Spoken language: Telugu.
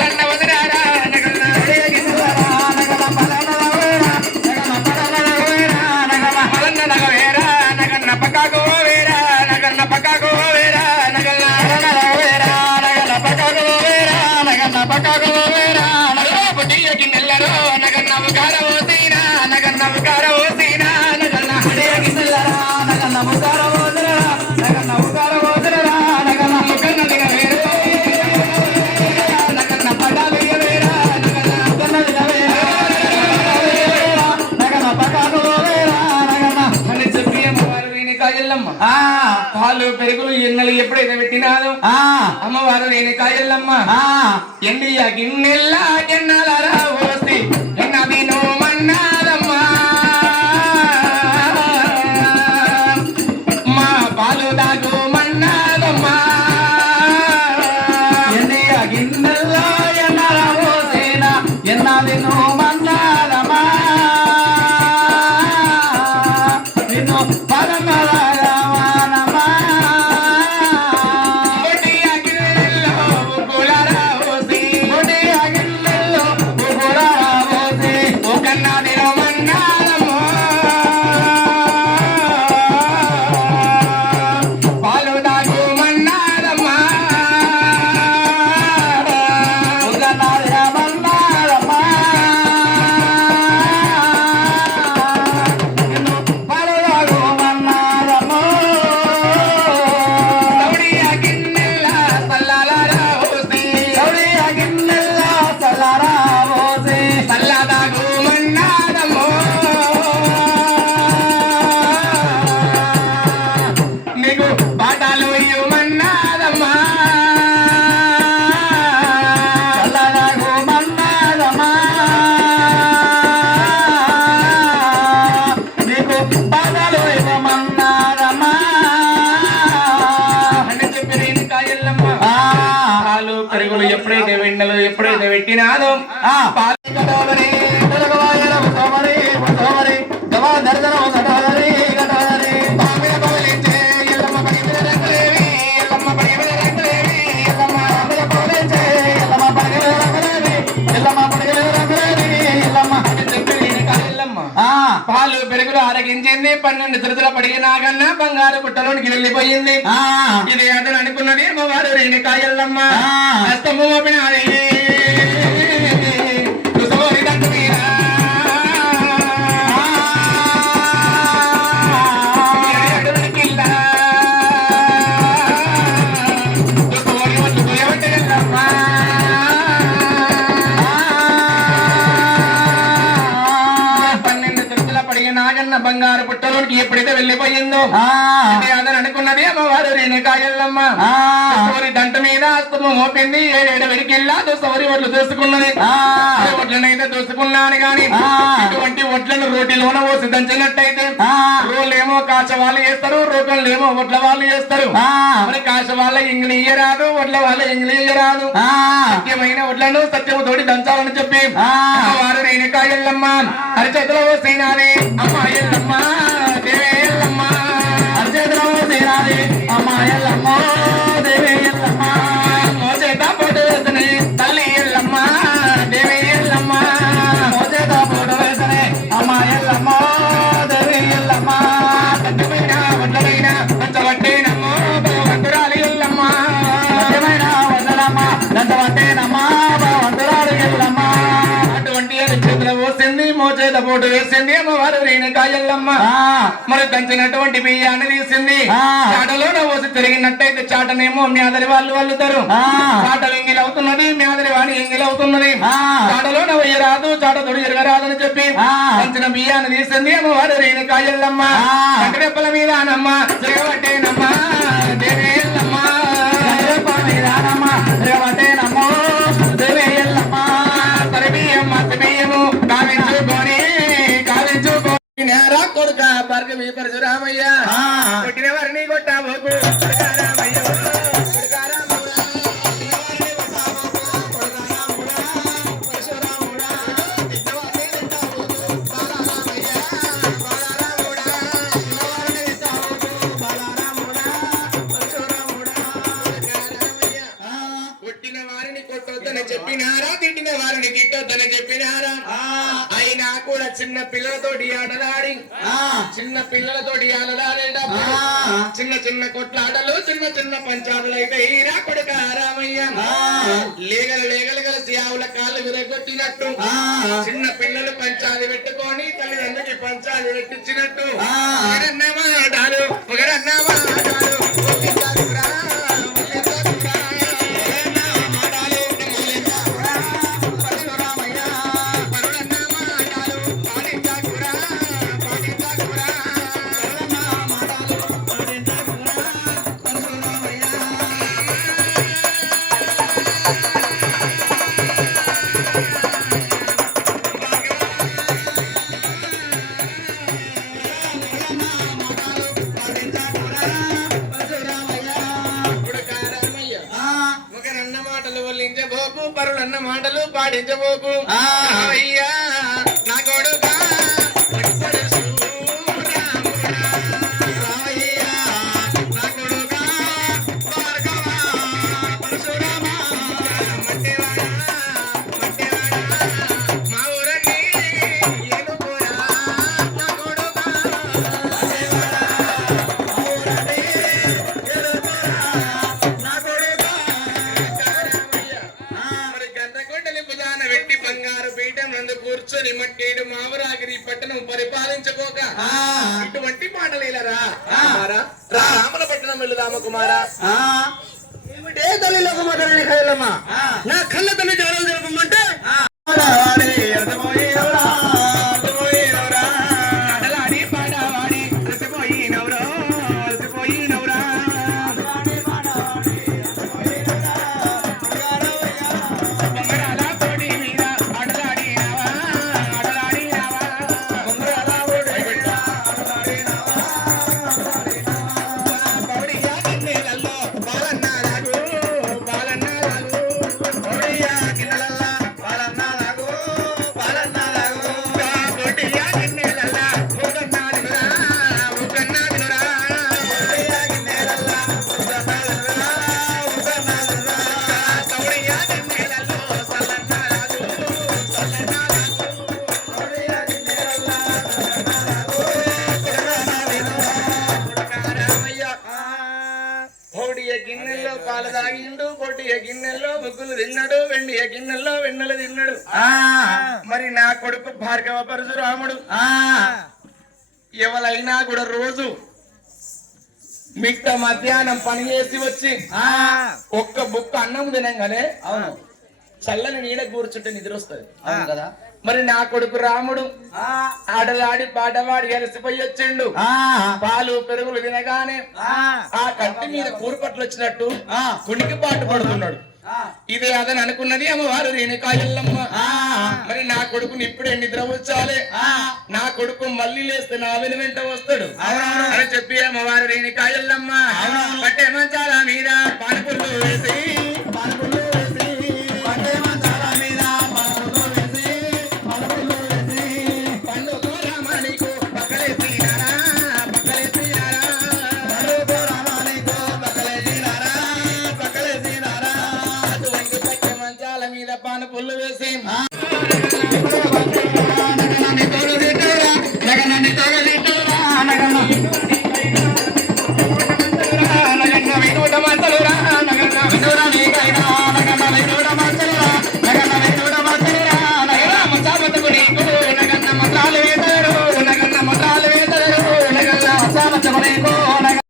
la పెరుగులు ఎన్నెలు ఎప్పుడైతే పెట్టినాదో ఆ. అమ్మవారు రేణుకా ఎల్లమ్మ ఆ. ఎండియ గిన్నెల్ల ఎన్నలరా పోసి ఆ, పాలు పెరుగులు ఆరగించింది పన్నెండు తిరుతుల పడిగినాగన్నా బంగారు పుట్టలోనికి వెళ్ళిపోయింది. ఆ, ఇది అతను అనుకున్నది అమ్మవారు రేణుకాయల్లమ్మ ఆ. హస్తము ఇది అతను అనుకున్నది అమ్మవారు రేణుకాయల్లమ్మ సౌరి దంట మీద అస్తము మోపింది ఏడేడు వెడికిల్లా సౌరి ఒడ్లు దూసుకున్నది. ఈ ఒడ్లనైతే దూసుకున్నాను గాని. ఇటువంటి ఒడ్లను రోటిలోన పోసి దంచినట్టయితే ఆ. రోళ్ళేమో కాచ వాళ్ళు చేస్తారు రోకళ్ళు ఏమో ఒడ్ల వాళ్ళు చేస్తారు. మరి కాచ వాళ్ళ ఇంగ్లీ ఇయ్యరాదు ఒడ్ల వాళ్ళ ఇంగ్లీ ఆ, సత్యమైన ఒడ్లను సత్యము తోడి దంచాలని చెప్పి ఆ. వారు రేణుకా ఎల్లమ్మ అరిచేతిలో పోసినాది అమ్మ Ayala. పోటు వేసింది అమ్మవారు రేణుకా ఎల్లమ్మ ఆ, మరి దంచినటువంటి బియ్యాన్ని తీసింది ఆ. చాటలోన పోసి తిరిగినట్టయితే చాటనేమో మేదరి వాళ్ళు వల్లుతారు ఆ. చాట ఎంగిల్ అవుతున్నది మేదరి వాణి ఎంగిల్ అవుతున్నది. చాటలోన వెయ్యరాదు చాట తొడి ఎరగరాదని చెప్పి ఆ. దంచిన బియ్యాన్ని తీసింది అమ్మవారు రేణుకా ఎల్లమ్మ ఆ. కంటిరెప్పల మీద నమ్మ తిరగబట్టేనమ్మ కొడుక భార్గవి పరశురామయ్య ఆ. కొట్టిన వారిని కొట్టాబోకు కొట్టిన వారిని కొట్టొద్దని చెప్పినారా? తిట్టిన వారిని తిట్టొద్దని చెప్పినారా? అయినా కూడా చిన్న పిల్లలతోటి ఆటలాడి చిన్న పిల్లలతోటి ఆటలాడేటప్పుడు చిన్న చిన్న కొట్లాటలు చిన్న చిన్న పంచాదులు అయితే ఈరా కొడుక రామయ్య లేగలు లేగలు కలిసి ఆవుల కాళ్ళు విరగొట్టినట్టు చిన్న పిల్లలు పంచాది పెట్టుకొని తల్లిదండ్రులకి పంచాది పెట్టించినట్టు. ఒకరన్న పరులన్న మాటలు పాటించబోకు. రావయ్యా నా కొడుకా కూర్చొని మట్టేడు మావరాగిరి పట్టణం పరిపాలించబోక. ఇటువంటి మాటలు ఇలారా రామారా? రా రామల పట్టణం వెళ్ళు రామకుమారా ఏమిటే తల్లి లోకమాతని కైలమ్మ నా కళ్ళ తల్లి జగలు జరపమంటే గిన్నెల్లో పాలు తాగిండు పొడియ గిన్నెల్లో ముగ్గులు తిన్నాడు వెండియ గిన్నెల్లో వెన్నెలు తిన్నాడు. మరి నా కొడుకు భార్గవ పరశురాముడు. ఎవరైనా కూడా రోజు మిట్ట మధ్యాహ్నం పని చేసి వచ్చి ఒక్క బుక్క అన్నం తినంగానే అవును. చల్లని నీడ కూర్చుంటే నిద్ర వస్తుంది. కదా? మరి నా కొడుకు రాముడు ఆడలాడి పాటవాడి అలసిపోయి వచ్చిండు. పాలు పెరుగులు తినగానే ఆ. కంటి మీద కూరుపట్లు వచ్చినట్టు కునికి పాటు పడుతున్నాడు ఇదే అదని అనుకున్నది అమ్మవారు రేణుకాయల్లమ్మ మరి నా కొడుకుని ఇప్పుడే నిద్ర వచ్చాలే. నా కొడుకు మళ్ళీ లేస్తే నా వెను వెంట వస్తాడు. అని చెప్పి అమ్మవారు రేణుకాయల్లమ్మ పట్టే మంచాల మీద పానపుల్లు వేసి